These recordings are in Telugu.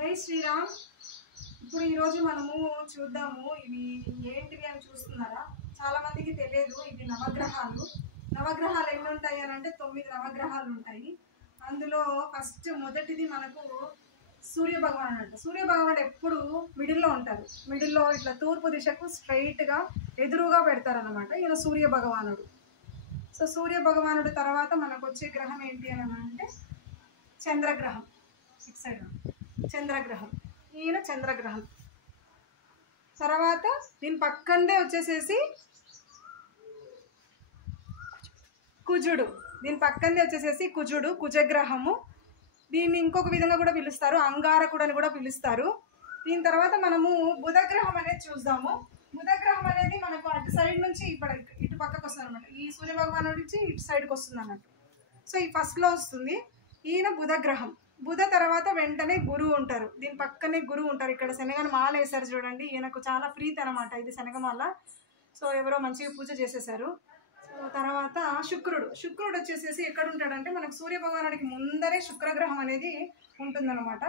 జై శ్రీరామ్. ఇప్పుడు ఈరోజు మనము చూద్దాము ఇవి ఏంటివి అని చూస్తున్నారా? చాలా మందికి తెలియదు. ఇవి నవగ్రహాలు. నవగ్రహాలు ఎన్ని ఉంటాయి అని అంటే 9 నవగ్రహాలు ఉంటాయి. అందులో ఫస్ట్ మొదటిది మనకు సూర్య భగవానుడు అంట. సూర్య భగవానుడు ఎప్పుడు మిడిల్లో ఉంటారు. మిడిల్లో ఇట్లా తూర్పు దిశకు స్ట్రైట్గా ఎదురుగా పెడతారనమాట. ఈయన సూర్య భగవానుడు. సో సూర్య భగవానుడు తర్వాత మనకు వచ్చే గ్రహం ఏంటి అని అంటే చంద్రగ్రహం. ఇటు సైడ్ చంద్రగ్రహం. ఈయన చంద్రగ్రహం. తర్వాత దీని పక్కనే వచ్చేసేసి కుజుడు. దీని పక్కనే వచ్చేసేసి కుజుడు, కుజగ్రహము. దీన్ని ఇంకొక విధంగా కూడా పిలుస్తారు, అంగారకుడు అని కూడా పిలుస్తారు. దీని తర్వాత మనము బుధగ్రహం అనేది చూద్దాము. బుధగ్రహం అనేది మనకు అటు సైడ్ నుంచి ఇటు పక్కకు వస్తుంది అనమాట. ఈ సూర్య భగవానుడి నుంచి ఇటు సైడ్కి వస్తుంది అన్నట్టు. సో ఈ ఫస్ట్లో వస్తుంది. ఈయన బుధగ్రహం. బుధ తర్వాత వెంటనే గురువు ఉంటారు. దీని పక్కనే గురువు ఉంటారు. ఇక్కడ శనగన మాల వేశారు చూడండి. ఈయనకు చాలా ప్రీతి అనమాట ఇది శనగమాల. సో ఎవరో మంచిగా పూజ చేసేసారు. సో తర్వాత శుక్రుడు వచ్చేసేసి ఎక్కడ ఉంటాడంటే మనకు సూర్య భగవానుడికి ముందరే శుక్రగ్రహం అనేది ఉంటుందన్నమాట.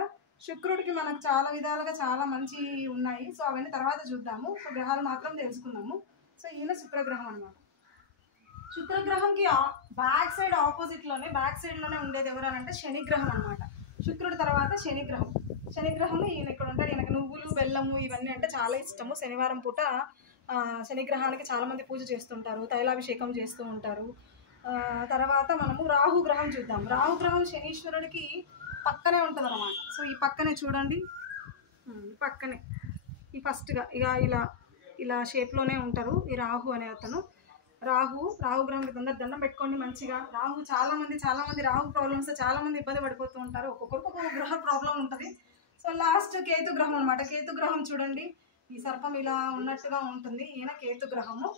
శుక్రుడికి మనకు చాలా విధాలుగా చాలా మంచి ఉన్నాయి. సో అవన్నీ తర్వాత చూద్దాము. సో గ్రహాలు మాత్రం తెలుసుకుందాము. సో ఈయన శుక్రగ్రహం అనమాట. శుక్రగ్రహంకి బ్యాక్ సైడ్లోనే ఉండేది ఎవరు అని అంటే శనిగ్రహం అనమాట. శుక్రుడు తర్వాత శనిగ్రహం. శనిగ్రహం ఈయన ఇక్కడ ఉంటాడు. ఈయనకు నువ్వులు బెల్లము ఇవన్నీ అంటే చాలా ఇష్టము. శనివారం పూట శనిగ్రహానికి చాలామంది పూజ చేస్తుంటారు, తైలాభిషేకం చేస్తూ ఉంటారు. తర్వాత మనము రాహుగ్రహం చూద్దాం. రాహుగ్రహం శనీశ్వరుడికి పక్కనే ఉంటుంది అనమాట. సో ఈ పక్కనే చూడండి, పక్కనే ఈ ఫస్ట్గా ఇక ఇలా షేప్లోనే ఉంటారు ఈ రాహు అనే అతను. రాహుగ్రహంకి దండం పెట్టుకోండి మంచిగా. చాలా మంది రాహు ప్రాబ్లమ్స్ చాలా మంది ఇబ్బంది పడిపోతూ ఉంటారు. ఒక్కొక్కరికి ఒక్కొక్క గ్రహ ప్రాబ్లం ఉంటుంది. సో లాస్ట్ కేతుగ్రహం అనమాట. కేతుగ్రహం చూడండి, ఈ సర్పం ఇలా ఉన్నట్టుగా ఉంటుంది. ఈయన కేతుగ్రహము.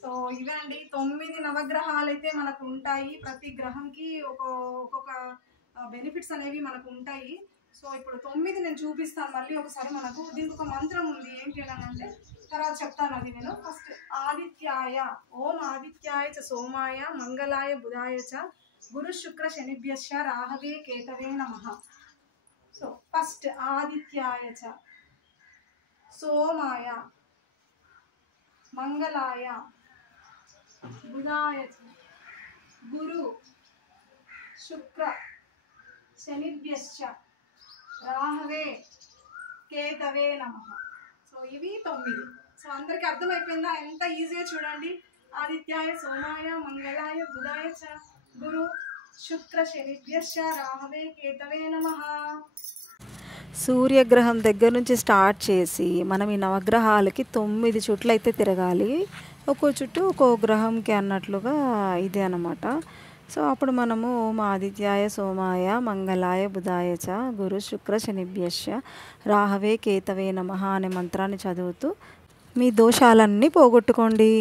సో ఇవండి 9 నవగ్రహాలు అయితే మనకు ఉంటాయి. ప్రతి గ్రహంకి ఒక్కొక్క బెనిఫిట్స్ అనేవి మనకు ఉంటాయి. సో ఇప్పుడు 9 నేను చూపిస్తాను మళ్ళీ ఒకసారి. మనకు దీనికి ఒక మంత్రం ఉంది. ఏంటి అంటే తర్వాత చెప్తాను అది నేను. ఫస్ట్ ఆదిత్యాయ, ఓం ఆదిత్యాయ చ సోమాయ మంగళాయ బుధాయ చ గురు శుక్ర శనిభ్యశ్చ రాహవే కేతవే నమః. సో ఫస్ట్ ఆదిత్యాయ చ సోమాయ మంగళాయ బుధాయ చ గురు శుక్ర శనిభ్యశ్చ రాహవే కేతవే నమః. సో ఇవి 9. సో అందరికి అర్థమైపోయిందా? ఎంత ఈజీగా చూడండి. ఆదిత్యాయ సోమాయ మంగళాయ బుధాయ చ గురు శుక్ర శనిభ్యశ్చ రాహవే కేతవే నమః. సూర్యగ్రహం దగ్గర నుంచి స్టార్ట్ చేసి మనం ఈ నవగ్రహాలకి 9 చుట్లు అయితే తిరగాలి. ఒక్కో చుట్టూ ఒక్కో గ్రహంకి అన్నట్లుగా ఇదే అన్నమాట. సో అప్పుడు మనము ఆదిత్యాయ సోమాయ మంగళాయ బుధాయ చ గురు శుక్ర శనిభ్యశ్చ రాహవే కేతవే నమః అనే మంత్రాన్ని చదువుతూ మీ దోషాలన్నీ పోగొట్టుకోండి.